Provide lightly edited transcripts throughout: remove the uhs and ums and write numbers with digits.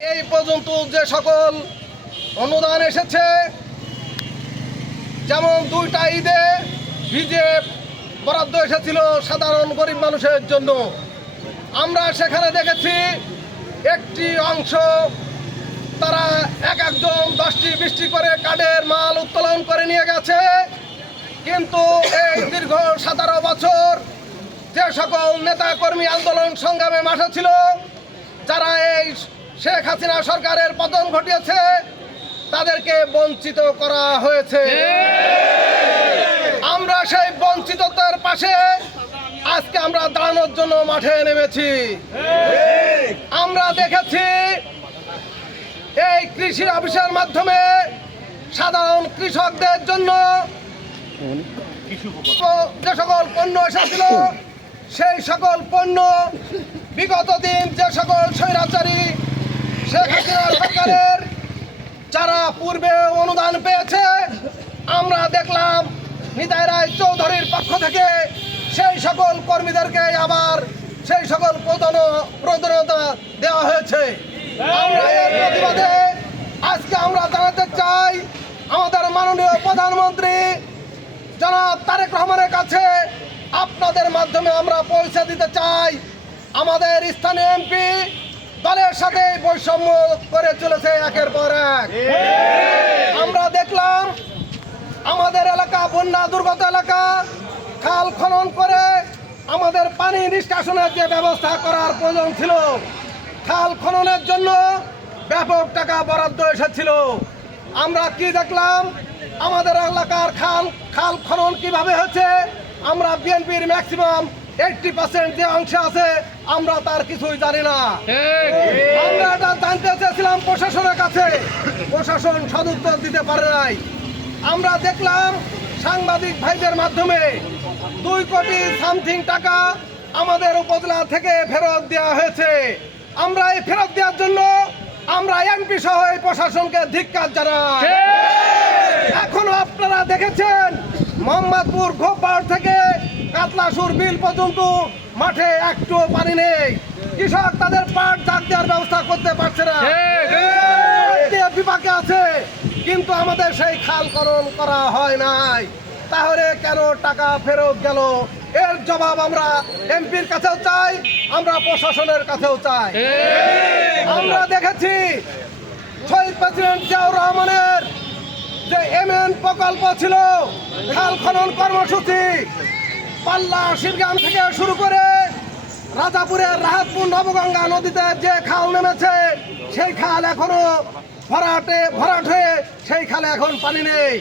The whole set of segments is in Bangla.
এই পর্যন্ত যে সকল অনুদান এসেছে, যেমন 2টা ঈদে ভিজে বরাদ্দ এসেছিল সাধারণ গরিব মানুষের জন্য। আমরা সেখানে দেখেছি একটি অংশ তারা একজন 10টি 20টি করে কার্ডের মাল উত্তোলন করে নিয়ে গেছে। কিন্তু এই দীর্ঘ 17 বছর যে সকল নেতা কর্মী আন্দোলন সংগ্রামে মাঠে ছিল, যারা এই শেখ হাসিনা সরকারের পতন ঘটিয়েছে, তাদেরকে বঞ্চিত করা হয়েছে। আমরা সেই বঞ্চিততার পাশে আজকে আমরা দাঁড়ানোর জন্য মাঠে নেমেছি। আমরা দেখেছি এই কৃষি অফিসের মাধ্যমে সাধারণ কৃষকদের জন্য যে সকল পণ্য এসেছিল, সেই সকল পণ্য বিগত দিন যে সকল স্বৈরাচারী শেখ হাসিনা সরকারের যারা পূর্বে অনুদান পেয়েছে, আমরা দেখলাম নিতাই রায় চৌধুরীর পক্ষ থেকে সেই সকল কর্মীদেরকে আবার সেই সকল প্রণোদনা দেওয়া হয়েছে। আমরা এর প্রতিবাদে আজকে আমরা জানাতে চাই আমাদের মাননীয় প্রধানমন্ত্রী জনাব তারেক রহমানের কাছে, আপনাদের মাধ্যমে আমরা পৌঁছে দিতে চাই, আমাদের স্থানীয় এমপি দলের সাথে বৈষম্য করে চলেছে একের পর এক। আমরা দেখলাম আমাদের এলাকা বন্যা দুর্গত এলাকা, খাল খনন করে আমাদের পানি নিষ্কাশনের যে ব্যবস্থা করার প্রয়োজন ছিল, খাল খননের জন্য ব্যাপক টাকা বরাদ্দ এসেছিল। আমরা কি দেখলাম, আমাদের এলাকার খাল খনন কিভাবে হচ্ছে, আমরা বিএনপির ম্যাক্সিমাম 80% যে অংশ আছে, আমরা তার কিছুই জানি না। আমরা এটা জানতে চেয়েছিলাম প্রশাসনের কাছে, প্রশাসন সদুত্তর দিতে পারে নাই। আমরা দেখলাম সাংবাদিক ভাইদের মাধ্যমে 2 কোটি সামথিং টাকা আমাদের উপজেলা থেকে ফেরত দেওয়া হয়েছে। আমরা এই ফেরত দেওয়ার জন্য আমরা এমপি সহ এই প্রশাসনকে ধিক্কার জানাই। এখনো আপনারা দেখেছেন মোহাম্মদপুর গোপাড় থেকে কাতলাসুর বিল পর্যন্ত মাঠে একটু পানি নেই। কৃষক তাদের পাট জাগ দেওয়ার ব্যবস্থা করতে পারছে না, বিপাকে আছে, কিন্তু আমাদের সেই খালকরণ করা হয় নাই। তাহলে কেন টাকা ফেরত গেল? এর জবাব আমরা এমপির কাছেও চাই, আমরা প্রশাসনের কাছেও চাই। আমরা দেখেছি শহীদ প্রেসিডেন্ট জিয়াউর রহমানের যে MN প্রকল্প ছিল, খাল খনন কর্মসূচি, পাল্লা শিরগ্রাম থেকে শুরু করে রাজাপুরের রাহাতপুর নবগঙ্গা নদীতে যে খাল নেমেছে, সেই খাল এখনো ভরাট হয়ে সেই খালে এখন পানি নেই।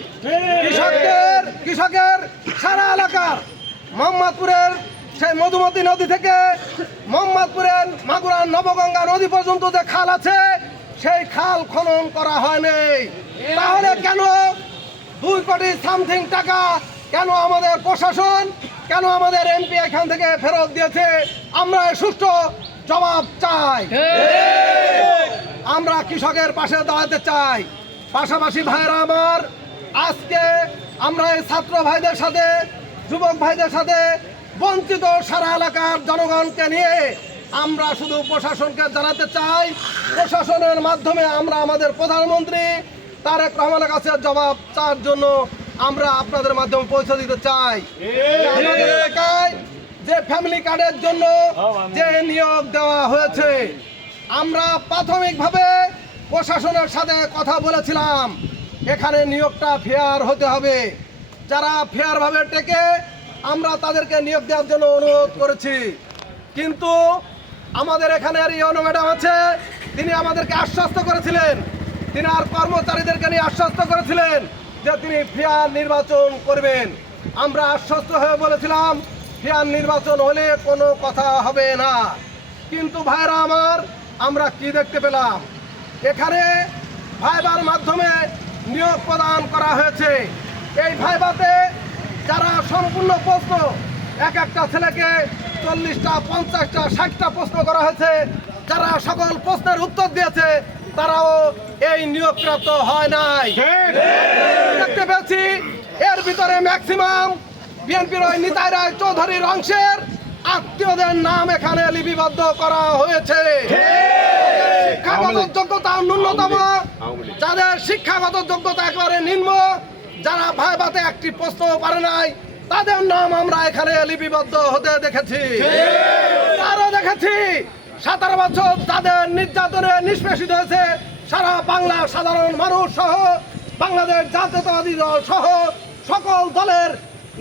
কৃষকের সারা এলাকার মোহাম্মদপুরের সেই মধুমতি নদী থেকে মোহাম্মদপুরের মাগুরার নবগঙ্গা নদী পর্যন্ত যে খাল আছে, সেই খাল খনন করা হয়নি। তাহলে কেন 2 কোটি সামথিং টাকা কেন আমাদের প্রশাসন, কেন আমাদের এমপি এখান থেকে ফেরত দিয়েছে? আমরা সুষ্ঠু জবাব চাই। আমরা কৃষকের পাশে দাঁড়াতে চাই। পাশাপাশি ভাইরা আমার, আজকে আমরা এই ছাত্র ভাইদের সাথে, যুবক ভাইদের সাথে বঞ্চিত সারা এলাকার জনগণকে নিয়ে আমরা শুধু প্রশাসনকে জানাতে চাই, প্রশাসনের মাধ্যমে আমরা আমাদের প্রধানমন্ত্রী তারেক রহমানের কাছে জবাব চাওয়ার জন্য আমরা আপনাদের মাধ্যমে পৌঁছে দিতে চাই। আমাদের এলাকায় যে ফ্যামিলি কার্ডের জন্য যে নিয়োগ দেওয়া হয়েছে, আমরা প্রাথমিকভাবে প্রশাসনের সাথে কথা বলেছিলাম, এখানে নিয়োগটা ফেয়ার হতে হবে। যারা ফেয়ারভাবে টেকে, আমরা তাদেরকে নিয়োগ দেওয়ার জন্য অনুরোধ করেছি। কিন্তু আমাদের এখানে ইউনো ম্যাডাম আছে, তিনি আমাদেরকে আশ্বস্ত করেছিলেন, তিনি আর কর্মচারীদেরকে নিয়ে আশ্বস্ত করেছিলেন যে তিনি ফেয়ার নির্বাচন করবেন। আমরা আশ্বস্ত হয়ে বলেছিলাম ফেয়ার নির্বাচন হলে কোনো কথা হবে না। কিন্তু ভাইরা আমার, আমরা কি দেখতে পেলাম, এখানে ভাইবার মাধ্যমে নিয়োগ প্রদান করা হয়েছে। এই ভাইবাতে যারা সম্পূর্ণ প্রশ্ন, একটা ছেলেকে 40টা 50টা 60টা প্রশ্ন করা হয়েছে, যারা সকল প্রশ্নের উত্তর দিয়েছে তারাও এই নিয়োগপ্রাপ্ত হয় নাই। দেখতে পেয়েছি এর ভিতরে ম্যাক্সিমাম বিএনপির ওই নিতাই রায় চৌধুরীর অংশের আত্মীয়দের নাম এখানে লিপিবদ্ধ করা হয়েছে। শিক্ষাগত যোগ্যতা ন্যূনতম, যাদের শিক্ষাগত যোগ্যতা একেবারে নিম্ন, যারা ভাইভাতে একটি প্রশ্ন পারে নাই, তাদের নাম আমরা এখানে লিপিবদ্ধ হতে দেখেছি। আরো দেখেছি 17 বছর তাদের নির্যাতনে নিষ্পেষিত হয়েছে সারা বাংলার সাধারণ মানুষ সহ বাংলাদেশ জাতীয়তাবাদী দল সহ সকল দলের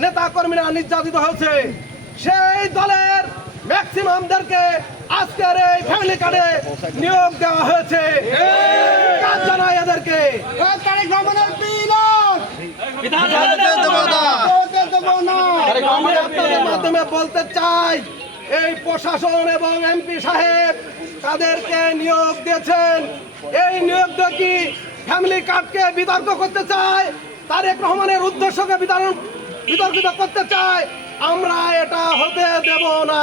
নেতা কর্মীরা নির্যাতিত হয়েছে। সেই দলের ম্যাক্সিমামদেরকে আজকের এই ফ্যামিলি কার্ডে নিয়োগ দেওয়া হয়েছে। কাজ জানাই এদেরকে আমি আপনাদের মাধ্যমে বলতে চাই, এই প্রশাসন এবং এমপি সাহেব তাদেরকে নিয়োগ দিয়েছেন। এই নিয়োগটা কি ফ্যামিলি কার্ডকে বিতর্ক করতে চায়, তারেক রহমানের উদ্দেশ্যকে বিতর্কিত করতে চায়? আমরা এটা হতে দেব না।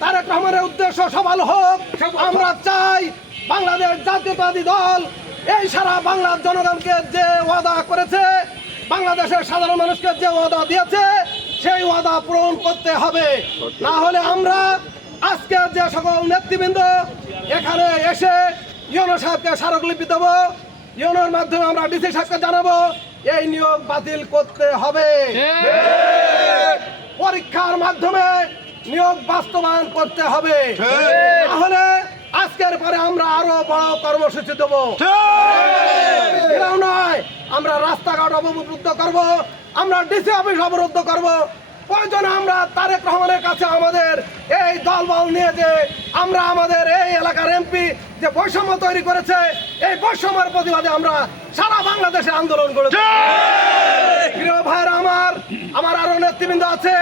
তারেক রহমানের উদ্দেশ্য সফল হোক। আমরা চাই বাংলাদেশ জাতীয়তাবাদী দল এই সারা বাংলার জনগণকে যে ওয়াদা করেছে, বাংলাদেশের সাধারণ মানুষকে যে ওয়াদা দিয়েছে, সেই ওয়াদা পূরণ করতে হবে। না হলে আমরা আজকে যে সকল নেতৃবৃন্দ এখানে এসে ইউনো সাহেবকে স্মারকলিপি দেবো, ইউনোর মাধ্যমে আমরা ডিসি সাহেবকে জানাবো এই নিয়োগ বাতিল করতে হবে। পরীক্ষার মাধ্যমে নিয়োগ বাস্তবায়ন করতে হবে। তাহলে আজকের পরে আমরা আরো বড় কর্মসূচি দেবো। এরাও নয়, আমরা রাস্তাঘাট অবরুদ্ধ করব, আমরা ডিসি অফিস অবরুদ্ধ করব। প্রয়োজনে আমরা তারেক রহমানের কাছে আমাদের এই দলবল নিয়ে যে আমরা আমাদের এই এলাকার এমপি যে বৈষম্য তৈরি করেছে, এই বৈষম্যের প্রতিবাদে আমরা সারা বাংলাদেশে আন্দোলন করেছি। প্রিয় ভাইরা আমার আরো নেতৃবৃন্দ আছে,